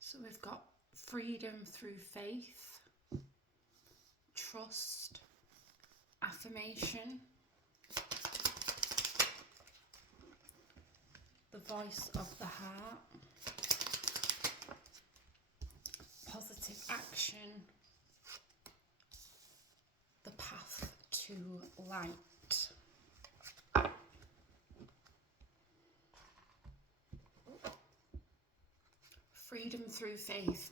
So we've got freedom through faith, trust, affirmation, the voice of the heart, positive action, the path to light. Freedom through faith.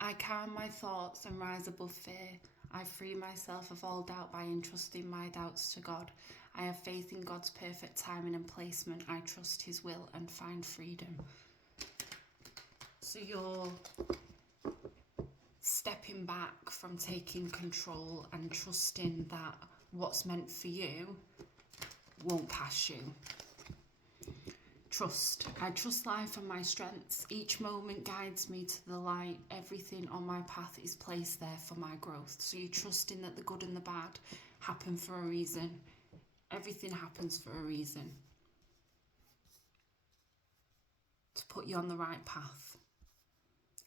I calm my thoughts and rise above fear. I free myself of all doubt by entrusting my doubts to God. I have faith in God's perfect timing and placement. I trust His will and find freedom. So you're stepping back from taking control and trusting that what's meant for you won't pass you. Trust. I trust life and my strengths. Each moment guides me to the light. Everything on my path is placed there for my growth. So you're trusting that the good and the bad happen for a reason. Everything happens for a reason. To put you on the right path.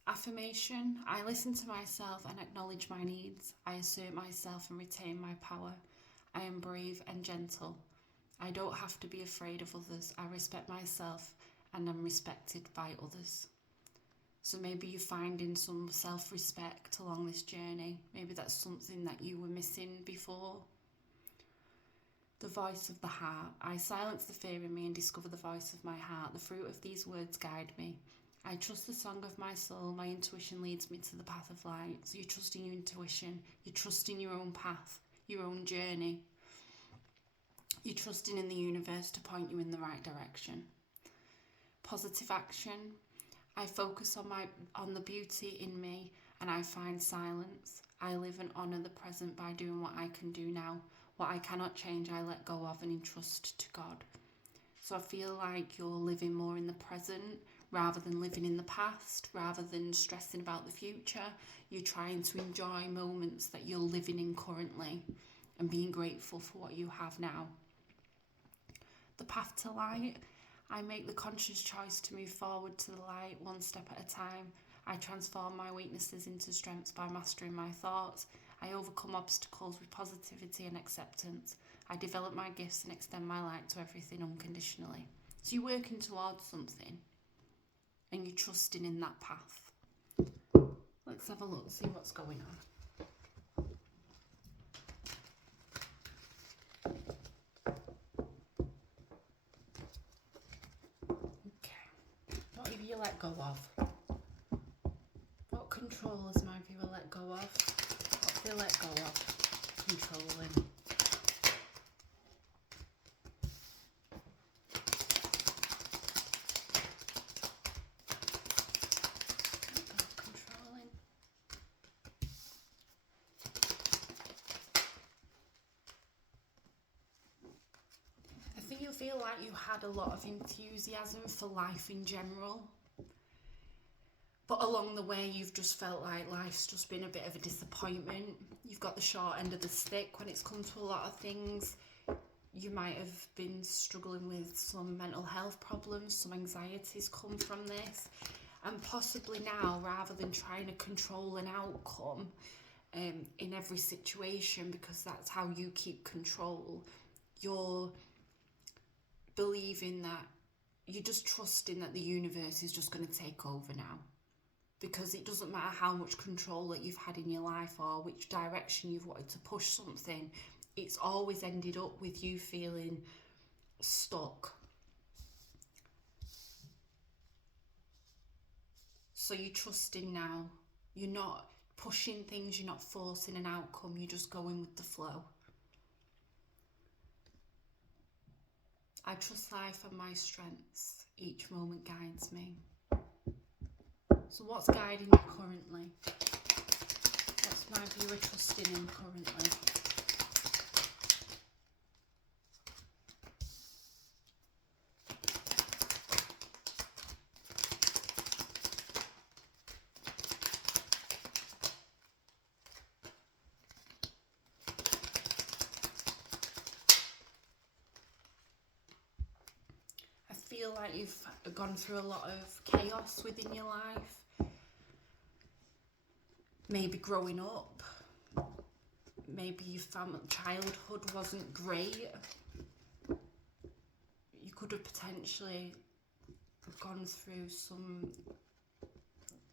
Affirmation. I listen to myself and acknowledge my needs. I assert myself and retain my power. I am brave and gentle. I don't have to be afraid of others. I respect myself and am respected by others. So maybe you're finding some self-respect along this journey. Maybe that's something that you were missing before. The voice of the heart. I silence the fear in me and discover the voice of my heart. The fruit of these words guide me. I trust the song of my soul. My intuition leads me to the path of light. So you're trusting your intuition. You're trusting your own path, your own journey. You're trusting in the universe to point you in the right direction. Positive action. I focus on the beauty in me and I find silence. I live and honour the present by doing what I can do now. What I cannot change, I let go of and entrust to God. So I feel like you're living more in the present rather than living in the past, rather than stressing about the future. You're trying to enjoy moments that you're living in currently and being grateful for what you have now. The path to light. I make the conscious choice to move forward to the light one step at a time. I transform my weaknesses into strengths by mastering my thoughts. I overcome obstacles with positivity and acceptance. I develop my gifts and extend my light to everything unconditionally. So you're working towards something and you're trusting in that path. Let's have a look, see what's going on. What have you let go of? What control has my viewer let go of? What have they let go of? Controlling. Controlling. I think you feel like you had a lot of enthusiasm for life in general. But along the way, you've just felt like life's just been a bit of a disappointment. You've got the short end of the stick when it's come to a lot of things. You might have been struggling with some mental health problems, some anxieties come from this. And possibly now, rather than trying to control an outcome in every situation, because that's how you keep control, you're believing that, you're just trusting that the universe is just going to take over now. Because it doesn't matter how much control that you've had in your life or which direction you've wanted to push something, it's always ended up with you feeling stuck. So you're trusting now. You're not pushing things, you're not forcing an outcome, you're just going with the flow. I trust life and my strengths. Each moment guides me. So what's guiding you currently? What's my viewer trusting in currently? feel like you've gone through a lot of chaos within your life. Maybe growing up, maybe your childhood wasn't great. You could have potentially gone through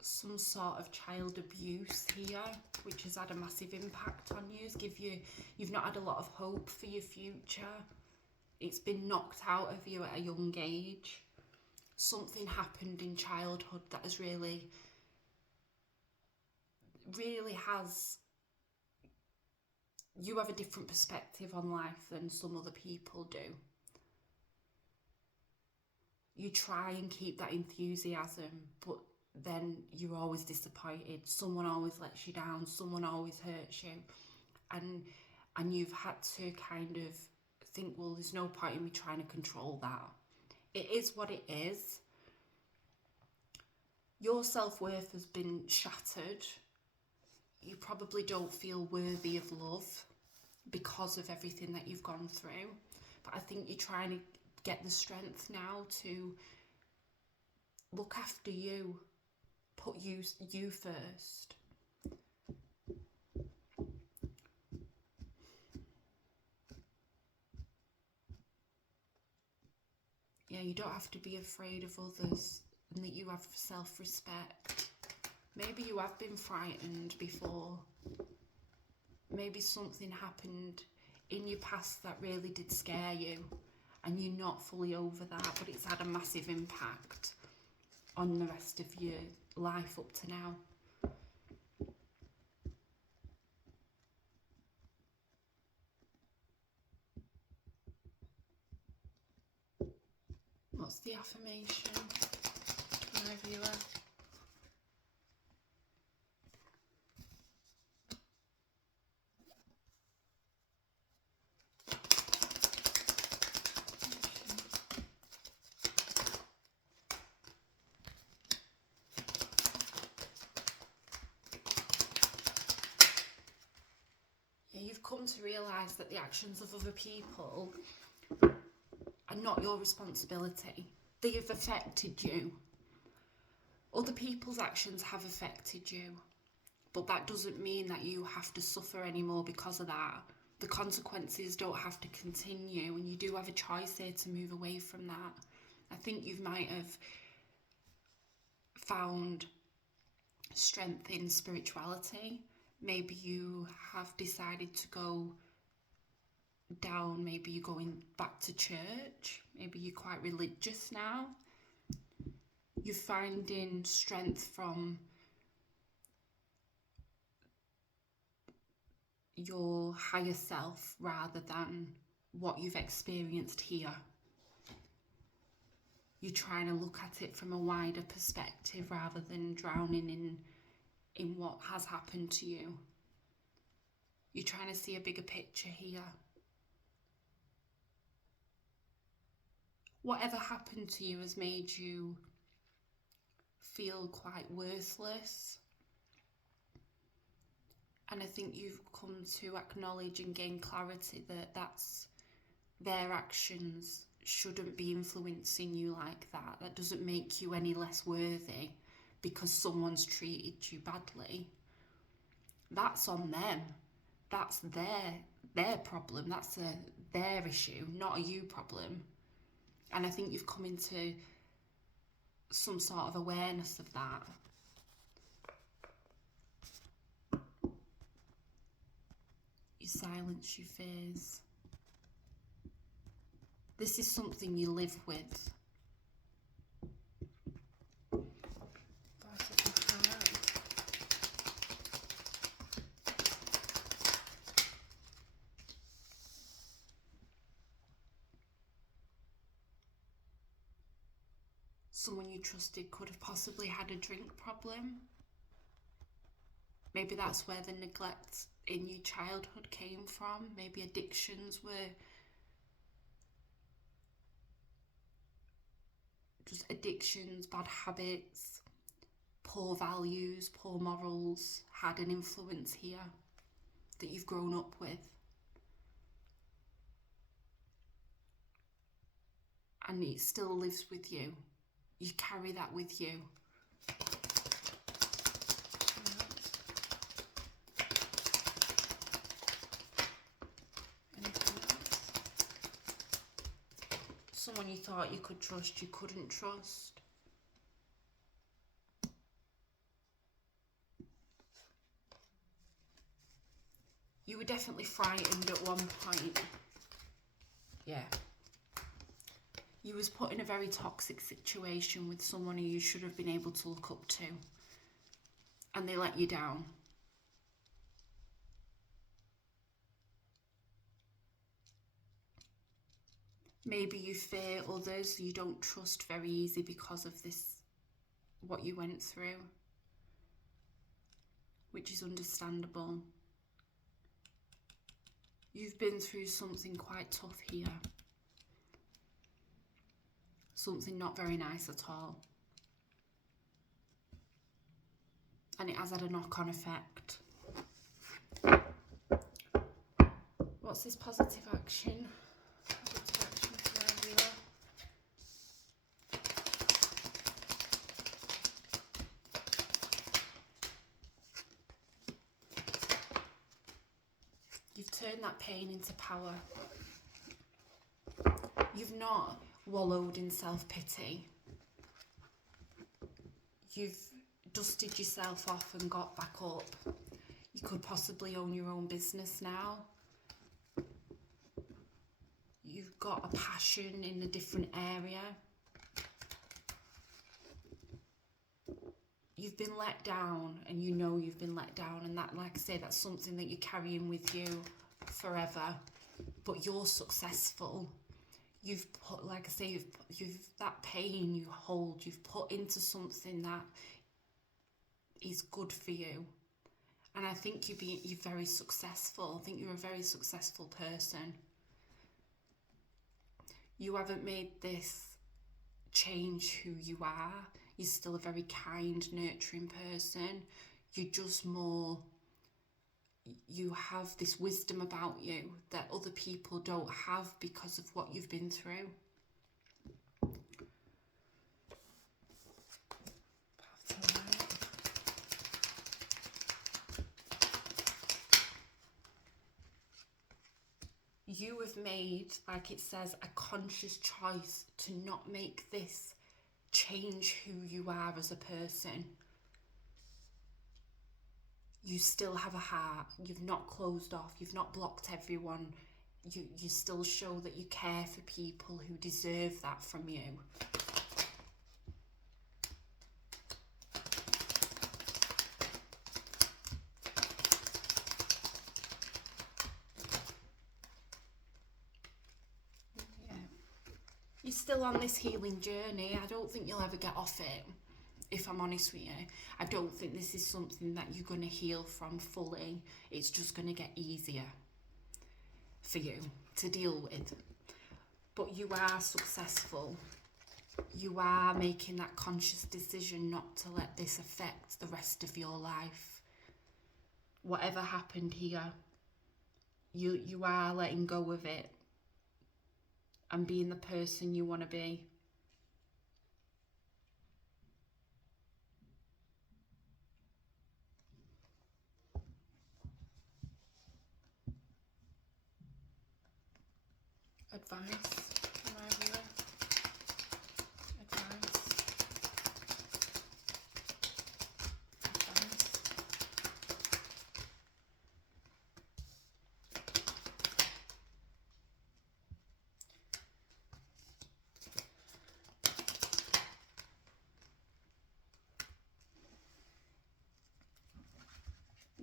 some sort of child abuse here, which has had a massive impact on you. You've not had a lot of hope for your future. It's been knocked out of you at a young age. Something happened in childhood that has really has... You have a different perspective on life than some other people do. You try and keep that enthusiasm, but then you're always disappointed. Someone always lets you down. Someone always hurts you. And you've had to kind of think, well, there's no point in me trying to control that. It is what it is. Your self-worth has been shattered. You probably don't feel worthy of love because of everything that you've gone through. But I think you're trying to get the strength now to look after you. Put you first. Yeah, you don't have to be afraid of others, and that you have self-respect. Maybe you have been frightened before. Maybe something happened in your past that really did scare you, and you're not fully over that, but it's had a massive impact on the rest of your life up to now. What's the affirmation, my viewer? You've come to realise that the actions of other people are not your responsibility. They have affected you. Other people's actions have affected you, but that doesn't mean that you have to suffer anymore because of that. The consequences don't have to continue, and you do have a choice here to move away from that. I think you might have found strength in spirituality. Maybe you have decided to go down, maybe you're going back to church, maybe you're quite religious now. You're finding strength from your higher self rather than what you've experienced here. You're trying to look at it from a wider perspective rather than drowning in what has happened to you. You're trying to see a bigger picture here. Whatever happened to you has made you feel quite worthless. And I think you've come to acknowledge and gain clarity that their actions shouldn't be influencing you like that. That doesn't make you any less worthy because someone's treated you badly. That's on them. That's their problem. That's their issue, not a you problem. And I think you've come into some sort of awareness of that. You silence your fears. This is something you live with. Someone you trusted could have possibly had a drink problem. Maybe that's where the neglect in your childhood came from. Maybe addictions were just addictions, bad habits, poor values, poor morals had an influence here that you've grown up with. and it still lives with you. You carry that with you. Anything else? Someone you thought you could trust, you couldn't trust. You were definitely frightened at one point. Yeah. You was put in a very toxic situation with someone who you should have been able to look up to. And they let you down. Maybe you fear others you don't trust very easy because of this, what you went through. Which is understandable. You've been through something quite tough here. Something not very nice at all. And it has had a knock-on effect. What's this positive action? Positive action for my viewer. You've turned that pain into power. You've not wallowed in self-pity. You've dusted yourself off and got back up. You could possibly own your own business now. You've got a passion in a different area. You've been let down, and you know you've been let down, and that, like I say, that's something that you're carrying with you forever. But you're successful. You've put, like I say, you've that pain you hold, you've put into something that is good for you. And I think you're very successful. I think you're a very successful person. You haven't made this change who you are. You're still a very kind, nurturing person. You're just more, you have this wisdom about you that other people don't have because of what you've been through. You have made, like it says, a conscious choice to not make this change who you are as a person. You still have a heart. You've not closed off. You've not blocked everyone. You still show that you care for people who deserve that from you. You're still on this healing journey. I don't think you'll ever get off it, if I'm honest with you. I don't think this is something that you're going to heal from fully. It's just going to get easier for you to deal with. But you are successful. You are making that conscious decision not to let this affect the rest of your life. Whatever happened here, you are letting go of it and being the person you want to be. Advice from my viewer. Advice. Advice.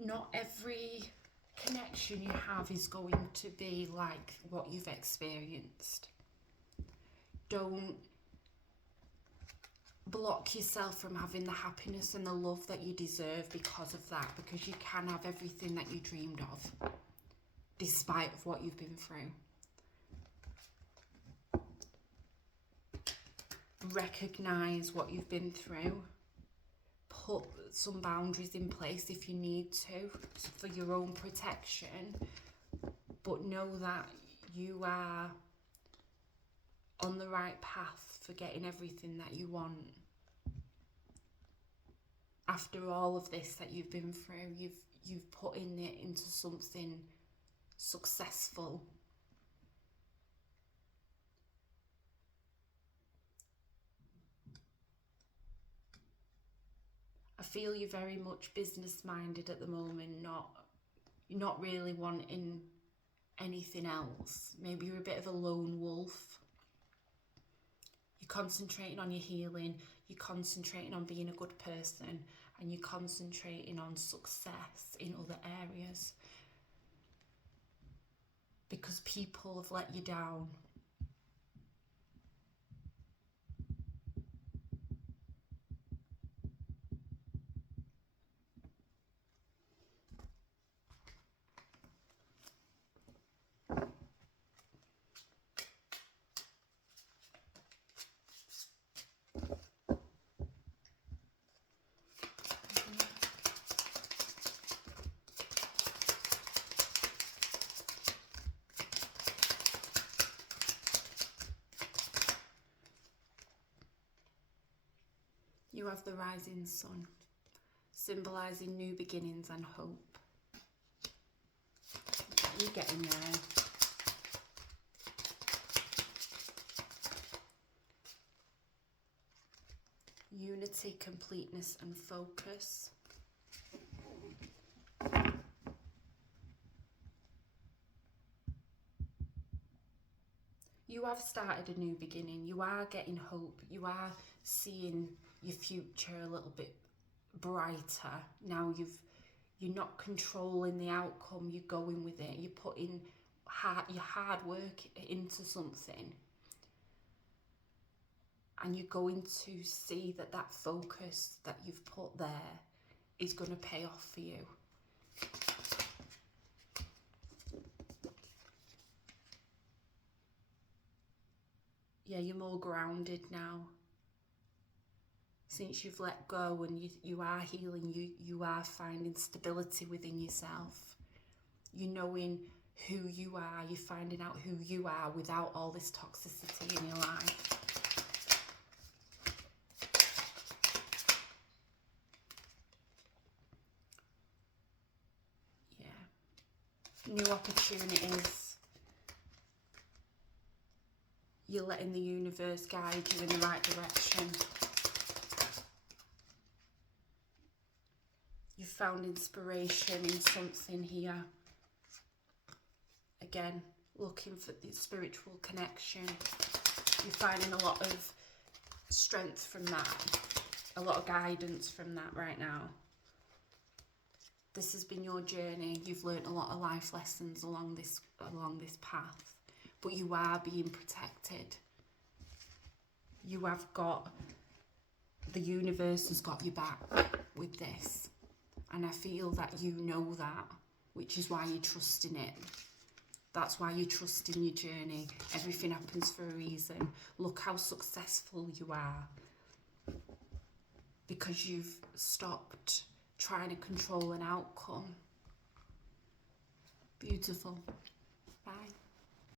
Not every connection you have is going to be like what you've experienced. Don't block yourself from having the happiness and the love that you deserve because of that, because you can have everything that you dreamed of despite of what you've been through. Recognize what you've been through. Put some boundaries in place if you need to for your own protection, but know that you are on the right path for getting everything that you want. After all of this that you've been through, you've put in it into something successful. I feel you're very much business minded at the moment, you're not really wanting anything else. Maybe you're a bit of a lone wolf. You're concentrating on your healing, you're concentrating on being a good person, and you're concentrating on success in other areas. Because people have let you down. You have the rising sun, symbolising new beginnings and hope. You're getting there. Unity, completeness and focus. You have started a new beginning. You are getting hope. You are seeing your future a little bit brighter. Now you're not controlling the outcome, you're going with it. You're putting your hard work into something. And you're going to see that that focus that you've put there is going to pay off for you. Yeah, you're more grounded now. Since you've let go and you are healing, you are finding stability within yourself. You're knowing who you are, you're finding out who you are without all this toxicity in your life. Yeah. New opportunities. You're letting the universe guide you in the right direction. You've found inspiration in something here. Again, looking for the spiritual connection. You're finding a lot of strength from that, a lot of guidance from that right now. This has been your journey. You've learned a lot of life lessons along this path, but you are being protected. You have got, the universe has got you back with this. And I feel that you know that, which is why you're trusting it. That's why you're trusting your journey. Everything happens for a reason. Look how successful you are. Because you've stopped trying to control an outcome. Beautiful.